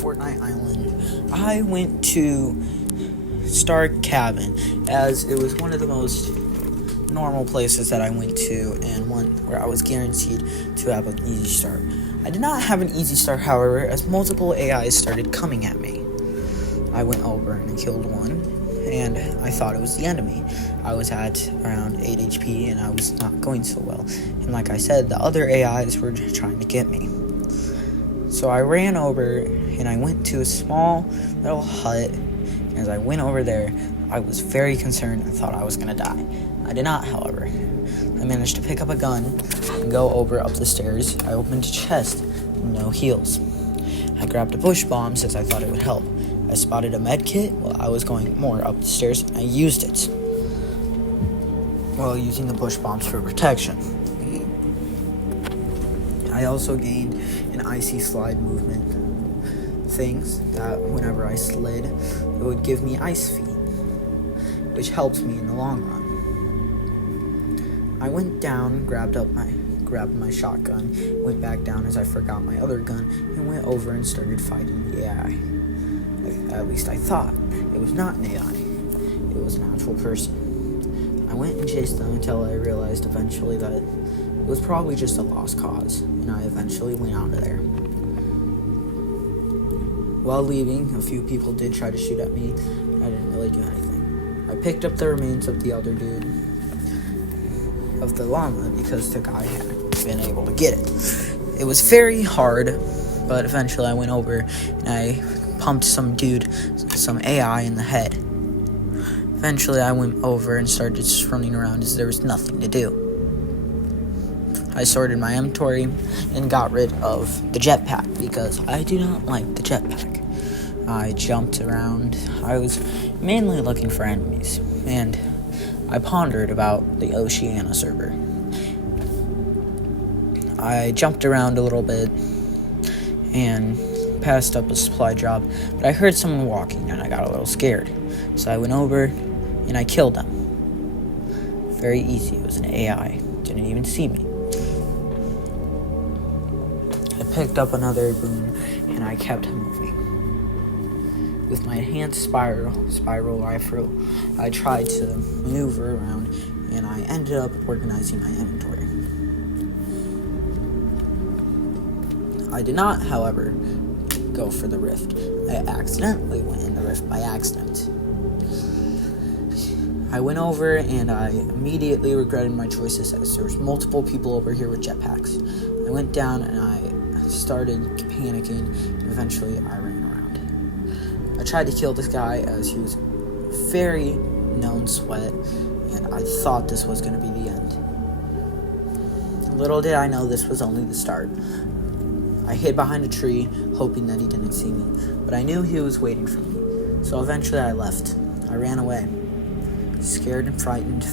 Fortnite Island, I went to Stark Cabin, as it was one of the most normal places that I went to, and one where I was guaranteed to have an easy start. I did not have an easy start, however, as multiple AIs started coming at me. I went over and killed one, and I thought it was the enemy. I was at around 8 HP, and I was not going so well. And like I said, the other AIs were trying to get me. So I ran over, and I went to a small little hut. As I went over there, I was very concerned. I thought I was going to die. I did not, however. I managed to pick up a gun and go over up the stairs. I opened a chest, no heals. I grabbed a bush bomb since I thought it would help. I spotted a med kit while I was going more up the stairs, and I used it while using the bush bombs for protection. I also gained an icy slide movement things that whenever I slid, it would give me ice feet, which helps me in the long run. I went down, grabbed my shotgun, went back down as I forgot my other gun, and went over and started fighting the AI. At least I thought. It was not an AI. It was an actual person. I went and chased them until I realized eventually that it was probably just a lost cause, and I eventually went out of there. While leaving, a few people did try to shoot at me. I didn't really do anything. I picked up the remains of the other dude, of the llama, because the guy had been able to get it. It was very hard, but eventually I went over and I pumped some AI in the head. Eventually I went over and started just running around as there was nothing to do. I sorted my inventory and got rid of the jetpack because I do not like the jetpack. I jumped around. I was mainly looking for enemies, and I pondered about the Oceania server. I jumped around a little bit and passed up a supply drop, but I heard someone walking and I got a little scared. So I went over and I killed them. Very easy. It was an AI. Didn't even see me. I picked up another boom and I kept moving. With my enhanced spiral rifle, I tried to maneuver around and I ended up organizing my inventory. I did not, however, go for the rift. I accidentally went in the rift by accident. I went over and I immediately regretted my choices as there was multiple people over here with jetpacks. I went down and I started panicking, and eventually I ran around. I tried to kill this guy as he was very known sweat, and I thought this was going to be the end. Little did I know this was only the start. I hid behind a tree, hoping that he didn't see me, but I knew he was waiting for me, so eventually I left. I ran away. Scared and frightened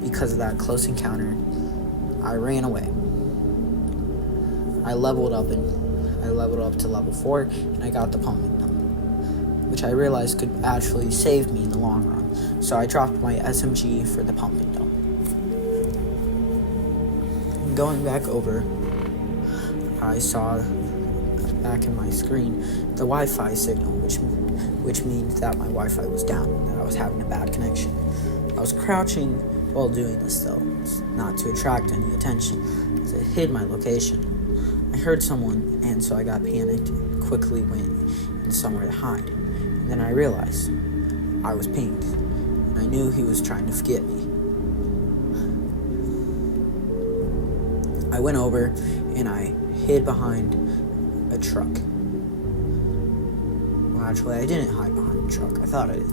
because of that close encounter, I ran away. I leveled up to level 4, and I got the pumping gun, which I realized could actually save me in the long run. So I dropped my SMG for the pumping gun. Going back over, I saw back in my screen the Wi-Fi signal, which means that my Wi-Fi was down, that I was having a bad connection. I was crouching while doing this, though, not to attract any attention, as it hid my location. I heard someone, and so I got panicked and quickly went in somewhere to hide. And then I realized I was pinged, and I knew he was trying to get me. I went over, and I hid behind a truck. Well, actually, I didn't hide behind a truck. I thought I did.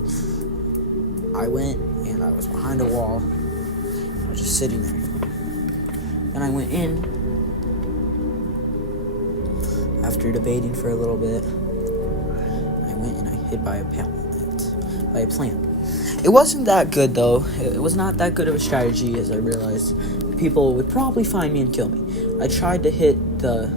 I went, and I was behind a wall. I was just sitting there. Then I went in. After debating for a little bit, I went and I hid by a plant. It wasn't that good, though. It was not that good of a strategy, as I realized people would probably find me and kill me. I tried to hit the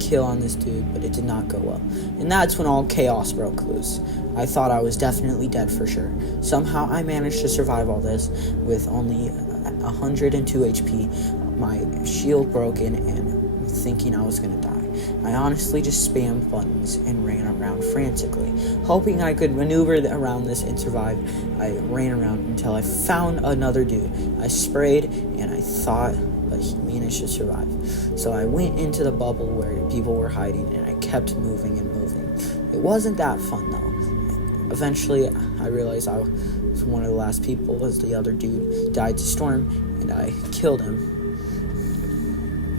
kill on this dude, but it did not go well. And that's when all chaos broke loose. I thought I was definitely dead for sure. Somehow I managed to survive all this with only 102 HP, my shield broken, and thinking I was going to die. I honestly just spammed buttons and ran around frantically, hoping I could maneuver around this and survive. I ran around until I found another dude. I sprayed, and I thought, but he managed to survive. So I went into the bubble where people were hiding, and I kept moving and moving. It wasn't that fun, though. Eventually, I realized I was one of the last people as the other dude died to storm, and I killed him.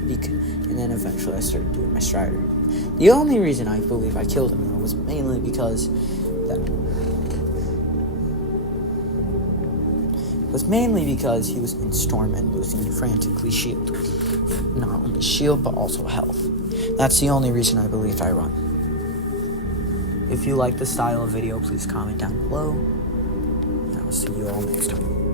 And then eventually I started doing my strider. The only reason I believe I killed him, though, was mainly because he was in storm and losing frantically shield. Not only shield, but also health. That's the only reason I believe I run. If you like this style of video, please comment down below. And I will see you all next time.